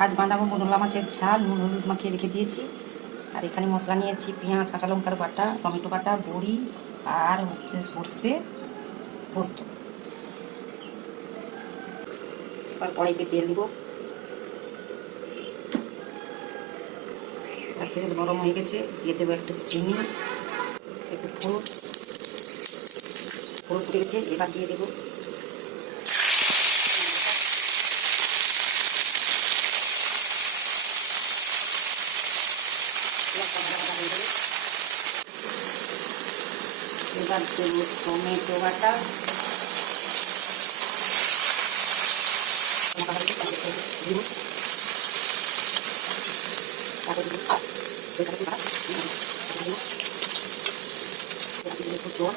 আজ বানাবো মোরলা মাছের ঝাল, নুন হলুদ মাখিয়ে রেখে দিয়েছি। আর এখানে মশলা নিয়েছি পেঁয়াজ, কাঁচা লঙ্কার বাটা, টমেটো বাটা, বড়ি আর হচ্ছে সর্ষে পোস্ত। এবার কড়াইতে তেল দিব। তেল গরম হয়ে গেছে, দিয়ে দেবো একটু চিনি, একটু হলুদ ফুটে গেছে। এবার দিয়ে দেবো এবার দেবো টমেটো বাটা, জল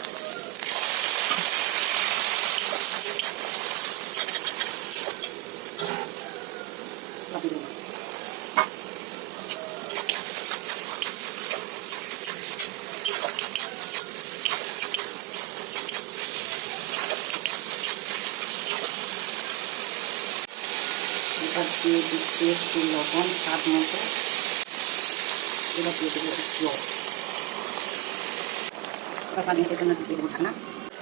এবার দিয়ে দিচ্ছি একটু লবণ স্বাদ মতো। এবার দিয়ে দেবো জল। এবার 5 মিনিটের জন্য দিয়ে দেবো ঢাকনা।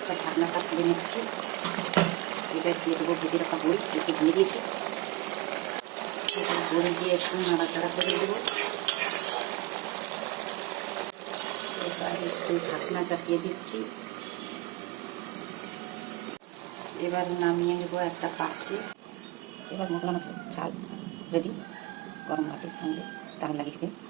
এবার ঢাকনাটা খুলে নিচ্ছি। এবার দিয়ে দেবো ভেজে রাখা বড়ি, একটু দিয়ে দিয়েছি। বড়ি দিয়ে একটু নাড়াচাড়া করে দেবো। এবার একটু ঢাকনা চাপিয়ে দিচ্ছি। এবার নামিয়ে নেবো একটা পাত্রে। এবার মোরলা মাছের ঝাল রেডি। গরম ভাতের সঙ্গে দারুণ লাগে খেতে।